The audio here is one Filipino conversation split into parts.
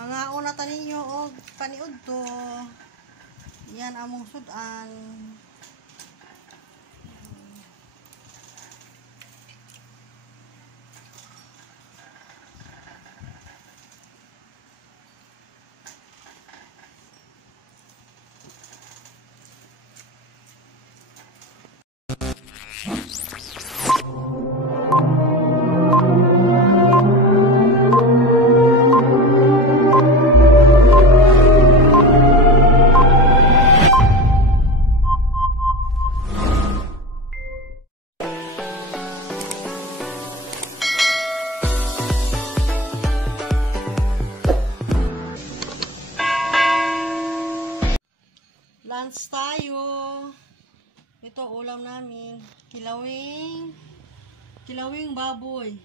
Mga una taninyo og paniud to. Yan among sudan. Lunch tayo. Ito ulam namin. Kilawing baboy.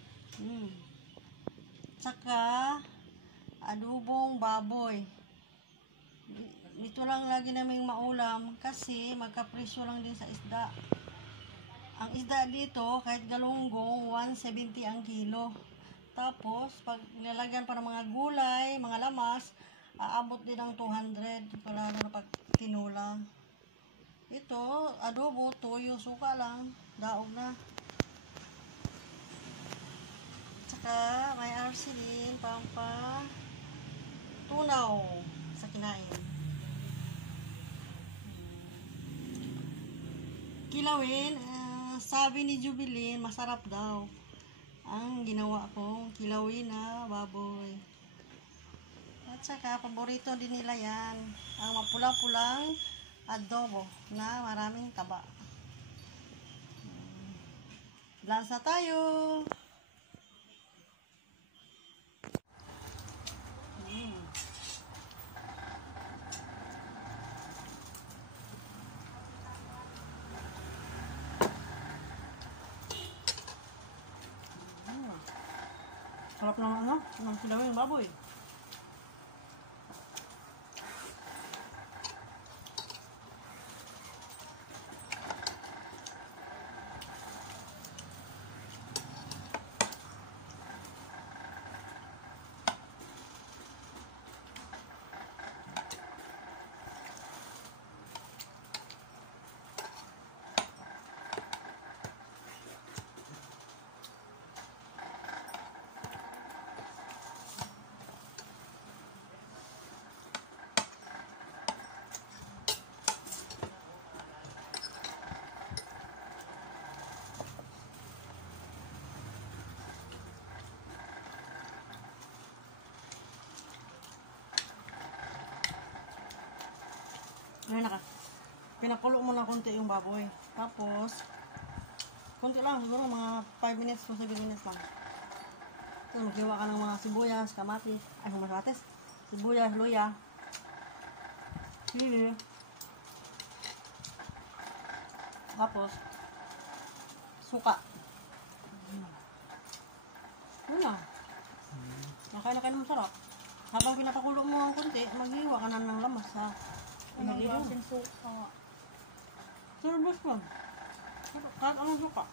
Tsaka adobong baboy. Ito lang lagi naming maulam kasi magkapresyo lang din sa isda. Ang isda dito kahit galunggong 170 ang kilo. Tapos pag nilalagyan pa ng mga gulay, mga lamas, aabot din ng 200 para na pag tinula. Ito, adobo, toyo, suka lang, daog na. Tsaka may arsilin, pampa, tunaw sa kinain. Kilawin, sabi ni Jubilin, masarap daw. Ang ginawa kong kilawin na baboy. At saka, paborito din nila yan. Ang mapula-pulang adobo na maraming taba. Lansa tayo! Sarap ng ng kilawin baboy. Ngayon pinakulo mo na konti yung baboy. Tapos, konti lang, siguro mga 5 minutes to 7 minutes lang. Tapos maghiwa ka ng mga sibuyas, kamatis, sibuyas, luya, sili. Tapos, suka. Yun lang. Nakain na masarap. Habang pinapakulo mo ang konti, maghiwa ka na ng lamas ha. Anong klaseng suka? Turbos lang. Kahit anong suka.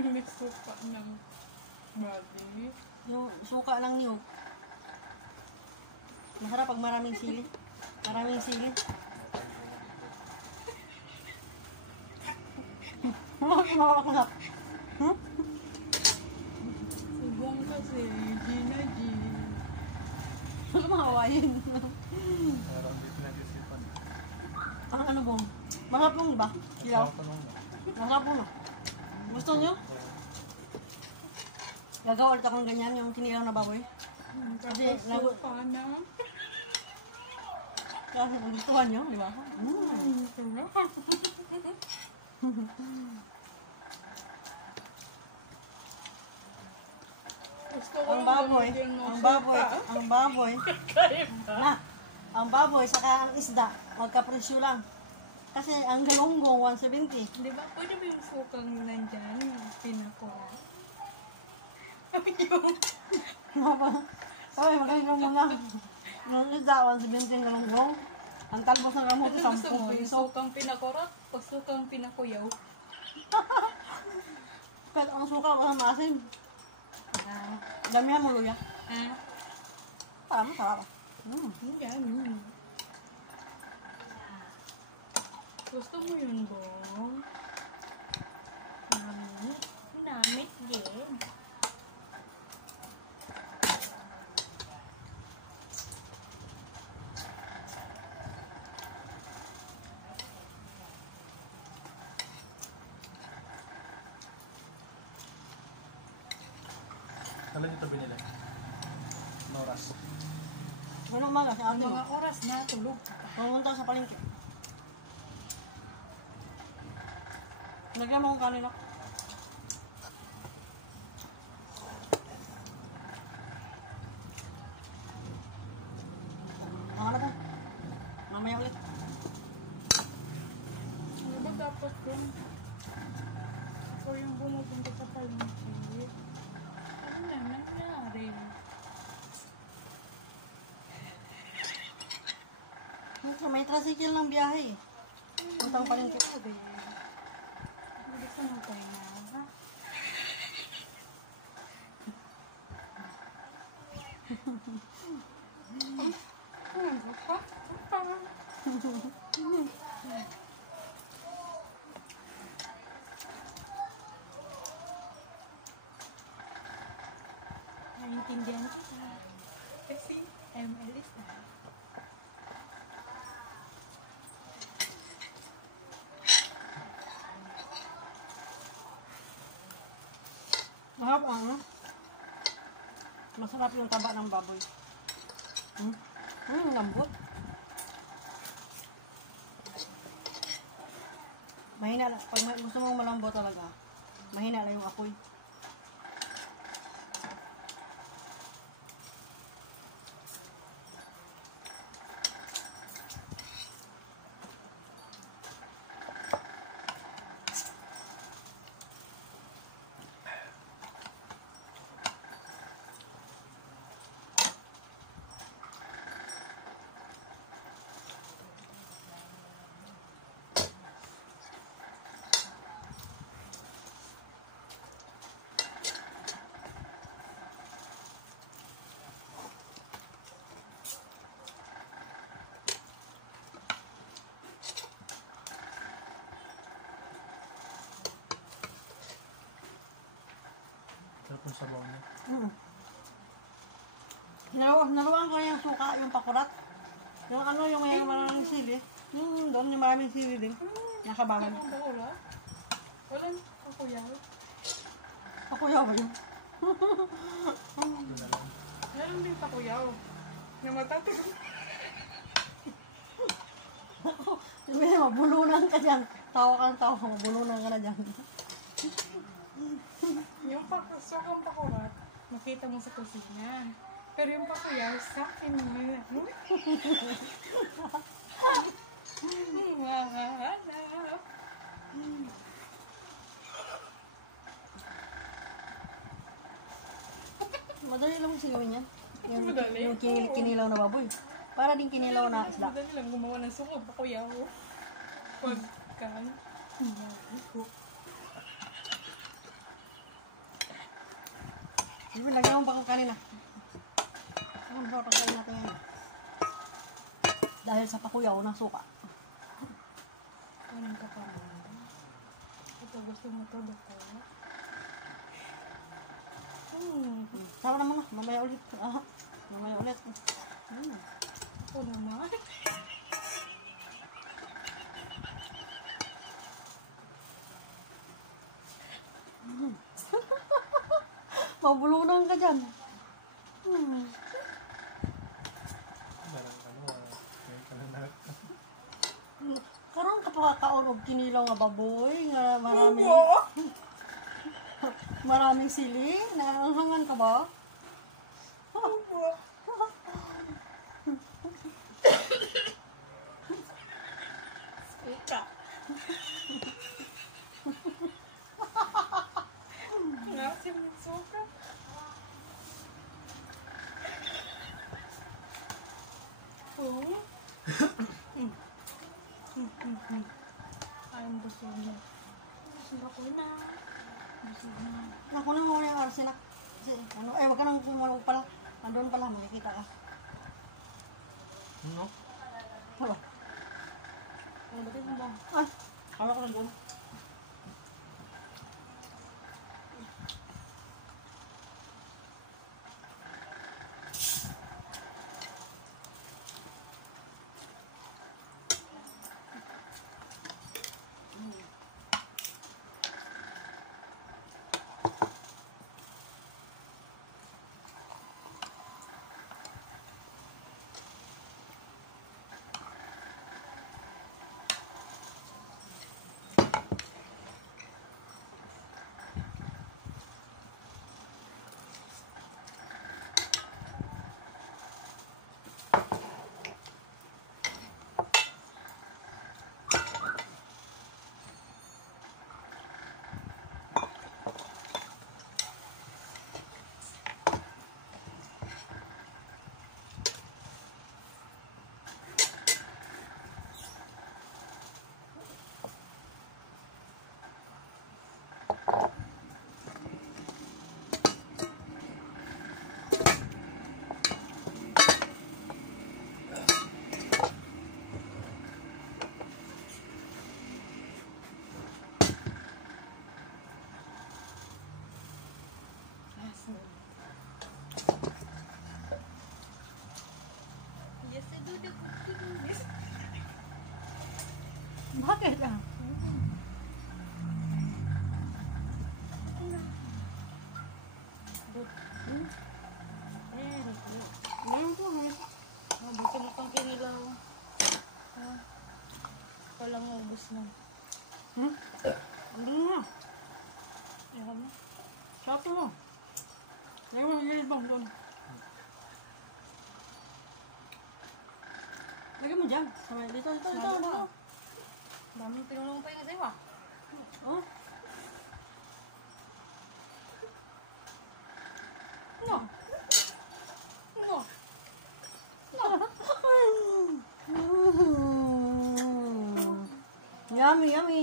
May suka ng body. Yung suka ng niyog. Masarap pag maraming sili. Maraming sili. Makakasap. Subong kasi, Gina G. Ano makawain? Parang di pinag-isipan. Ang ano bong? Masarap bong ba? Hilaw? Masarap bong. Gusto nyo? Gagawa ulit akong ganyan, yung kinilaw na baboy. Kasi, Suka na. kasi nagustuhan nyo, di ba? Ang baboy, saka ang isda, magkapresyo lang. Kasi ang galunggong, 170. Di ba? Pwede ba yung sukang nandyan? Pinakura? Ay, magaling ka muna. Yung isda, 170 ang galunggong. Ang talbos ng gamot, 10 piso. Sukang pinakura? Pag sukang pinakuyaw? Kahit ang suka, maasim. Damihan mo luya. Ha? Para mo sarap. Yan. Gusto mo yun, Bong? Namit din. Kailan ito binili? Ano oras? Ano umaga sa atin? Mga oras na tulog. Pumunta sa palengke. Lagyan mo kung kanina. Ano ba? Mamaya ulit. Ano ba dapat dun? Ako yung bumupunta sa palengke. Ano na nangyari? May tricycle ng biyahe. Puntang palengke. Gusto mo tayo na, ha? Naiintindihan kita. Kasi I'm Elisa. Mahaba ano? Masarap yung taba ng baboy. Lambot. Mahina lang. Pag gusto mong malambot talaga, mahina lang yung apoy. Sarap ng sabaw niya. Naruan ko yung suka, yung pakurat. Yung ano, yung may maraming sili. Doon yung maraming sili din. Nakabangan. Ano ba wala? Walang kakuyaw. Pakuyaw ba yun? Doon na lang. Meron din kakuyaw. Na matatag. Yung mabulunan ka dyan. Tawa ka ng tawa, mabulunan ka na dyan. Yung pakasokang pakurat, makita mo sa kusina. Pero yung pakuyaw, sa akin naman. Mahanap. Madali lang sigawin yan. Yung, Madali? yung kinilaw na baboy. Para din kinilaw na isda. Madali lang gumawa ng suko, pakuyaw. Pagkan. Sige, lagyan mo ba kung kanina? Ang bro, pagkain natin yan. Dahil sa pakuyaw ng suka. Anong ka pa mo? Ito, gusto mo to, doktor? Sama naman na, mamaya ulit. Mamaya ulit. Ako naman. Mabulunan ka dyan. Darang ngayon ka na na. Karoon ka pa kakaon og kinilaw nga baboy. Nga marami. Maraming sili. Naanghangan ka ba? Ika. Ngasim yung suka. Ayun, gusto mo. Gusto ko na. Gusto na. Nakunan mo yung arsinak. Ano, wag ka nang pumalog pala. Andun pala, makikita ka. No? Wala. Ano ba ito ba? Ay, kala ko lang dyan. Yes, I do the cooking. Yes. Bakit ah? Good. Very good. Ngayon po, ngayon. Mabuti mo pang kinilaw. Ah, walang ubos na. Hmm? Andun na. Ayaw mo. Sapo mo. Ngayon mo, higilid bang doon. Lagyan mo dyan. Dito, dito, dito, dito. Daming tinulong pa yung sa'yo ah. Oh. No. No. Yummy, yummy.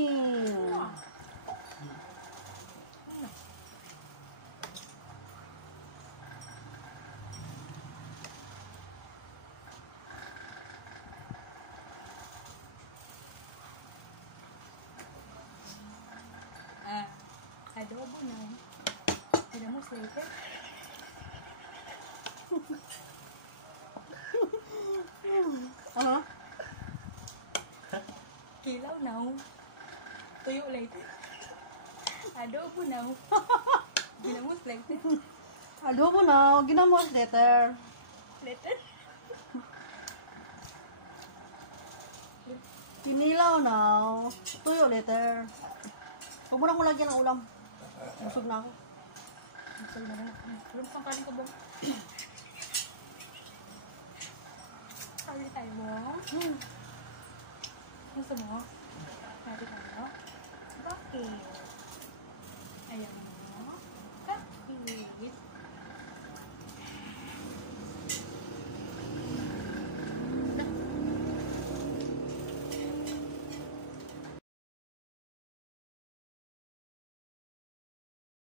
Adobo na. Kailan mo later? Ano? Kilaw now. Tuyo later. Adobo now. Ginamos later. Adobo na. Ginamos later. Later? Kinilaw na. Tuyo later. Huwag mo na kong lagyan ng ulam. Busog na ako. Masal na rin. Alam pang kanin ka ba? Kali tayo mo. Gusto mo? Kali tayo? Bakit? Ayan mo. Bakit?